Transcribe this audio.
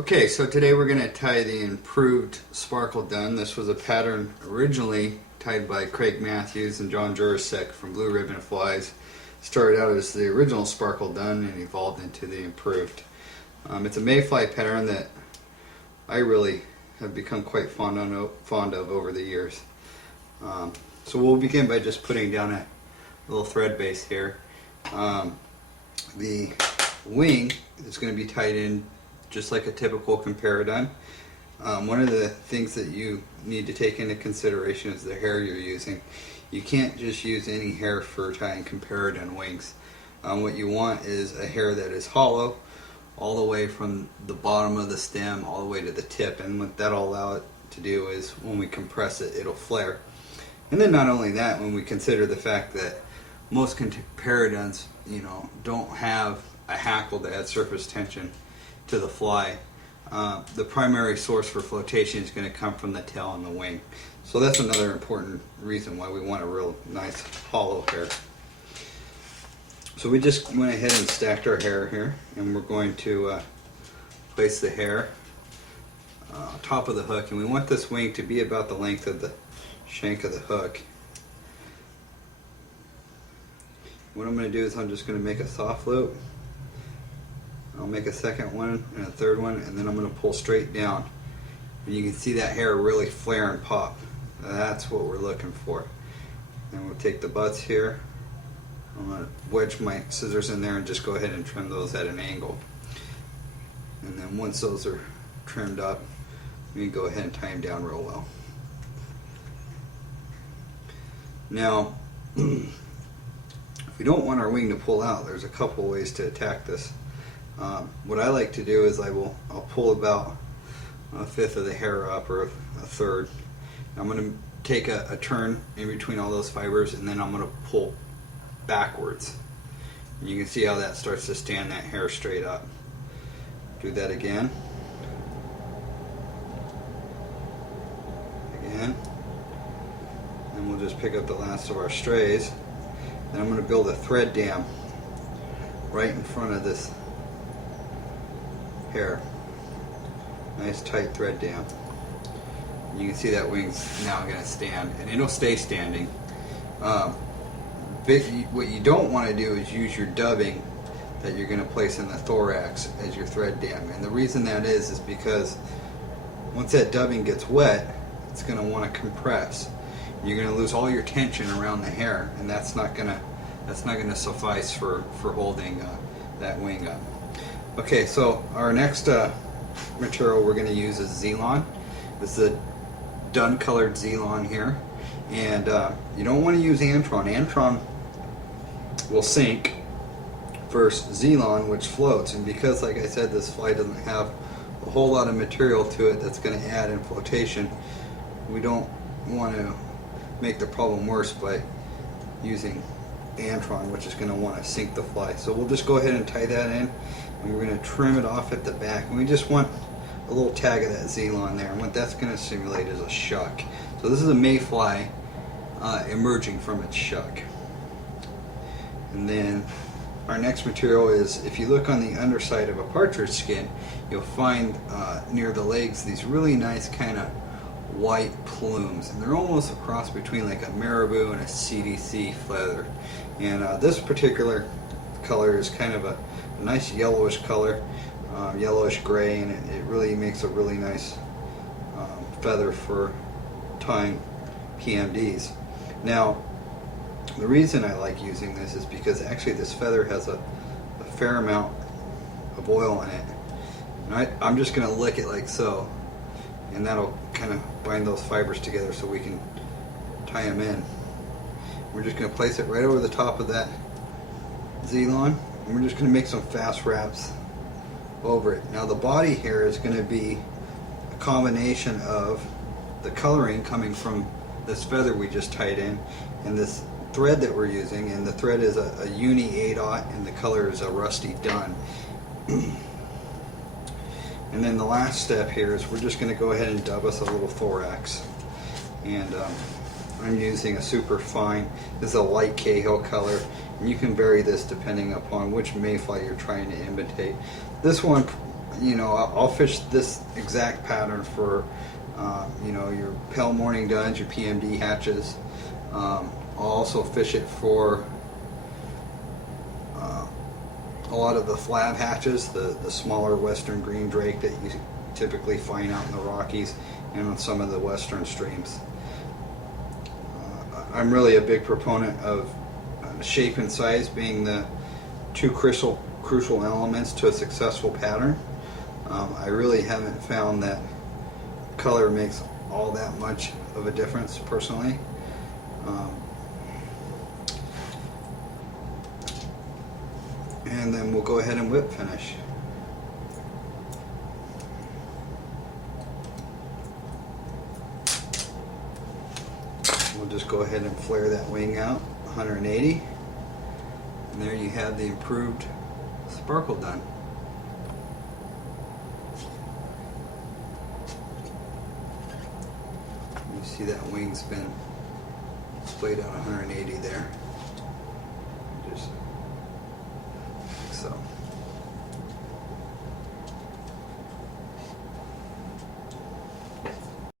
Okay, so today we're going to tie the improved Sparkle Dun. This was a pattern originally tied by Craig Matthews and John Jurasek from Blue Ribbon Flies. Started out as the original Sparkle Dun and evolved into the improved. It's a mayfly pattern that I really have become quite fond of over the years. So we'll begin by just putting down a little thread base here. The wing is going to be tied in just like a typical Comparadun. One of the things that you need to take into consideration is the hair you're using. You can't just use any hair for tying Comparadun wings. What you want is a hair that is hollow all the way from the bottom of the stem all the way to the tip, and what that'll allow it to do is when we compress it, it'll flare. And then not only that, when we consider the fact that most Comparaduns, don't have a hackle to add surface tension to the fly, the primary source for flotation is going to come from the tail and the wing. So that's another important reason why we want a real nice hollow hair. So we just went ahead and stacked our hair here, and we're going to place the hair on top of the hook, and we want this wing to be about the length of the shank of the hook. What I'm going to do is I'm just going to make a soft loop. I'll make a second one and a third one, and then I'm going to pull straight down. And you can see that hair really flare and pop. That's what we're looking for. And we'll take the butts here. I'm going to wedge my scissors in there and just go ahead and trim those at an angle. And then once those are trimmed up, we can go ahead and tie them down real well. Now, if we don't want our wing to pull out, there's a couple ways to attack this. What I like to do is I'll pull about a fifth of the hair up, or a third. I'm going to take a turn in between all those fibers, and then I'm going to pull backwards. And you can see how that starts to stand that hair straight up. Do that again. Again. And we'll just pick up the last of our strays. Then I'm going to build a thread dam right in front of this hair. Nice tight thread dam. You can see that wing's now going to stand, and it'll stay standing. What you don't want to do is use your dubbing that you're going to place in the thorax as your thread dam. And the reason that is because once that dubbing gets wet, it's going to want to compress. You're going to lose all your tension around the hair, and that's not going to suffice for holding that wing up. Okay, so our next material we're going to use is Zelon. This is a dun colored Zelon here, and you don't want to use Antron. Antron will sink versus Zelon, which floats, and because, like I said, this fly doesn't have a whole lot of material to it that's going to add in flotation, we don't want to make the problem worse by using Antron, which is going to want to sink the fly. So we'll just go ahead and tie that in, and we're going to trim it off at the back, and we just want a little tag of that Zelon there, and what that's going to simulate is a shuck. So this is a mayfly emerging from its shuck. And then our next material is, if you look on the underside of a partridge skin, you'll find near the legs these really nice kind of white plumes, and they're almost a cross between like a marabou and a CDC feather. And this particular color is kind of a nice yellowish color, yellowish gray, and it really makes a really nice feather for tying PMDs. Now, the reason I like using this is because actually this feather has a fair amount of oil in it. And I'm just going to lick it like so, and that'll kind of bind those fibers together so we can tie them in. We're just going to place it right over the top of that Zelon, and we're just going to make some fast wraps over it. Now the body here is going to be a combination of the coloring coming from this feather we just tied in and this thread that we're using, and the thread is a uni 8/0 and the color is a rusty dun. And then the last step here is we're just going to go ahead and dub us a little thorax, and I'm using a super fine, this is a light Cahill color, and you can vary this depending upon which mayfly you're trying to imitate. This one you know, I'll fish this exact pattern for, you know, your pale morning duns, your PMD hatches. I'll also fish it for a lot of the flab hatches, the smaller western green drake that you typically find out in the Rockies and on some of the western streams. I'm really a big proponent of shape and size being the two crucial elements to a successful pattern. I really haven't found that color makes all that much of a difference personally. And then we'll go ahead and whip finish. We'll just go ahead and flare that wing out 180, and there you have the improved sparkle done. You see that wing's been splayed out 180 there. Just like so.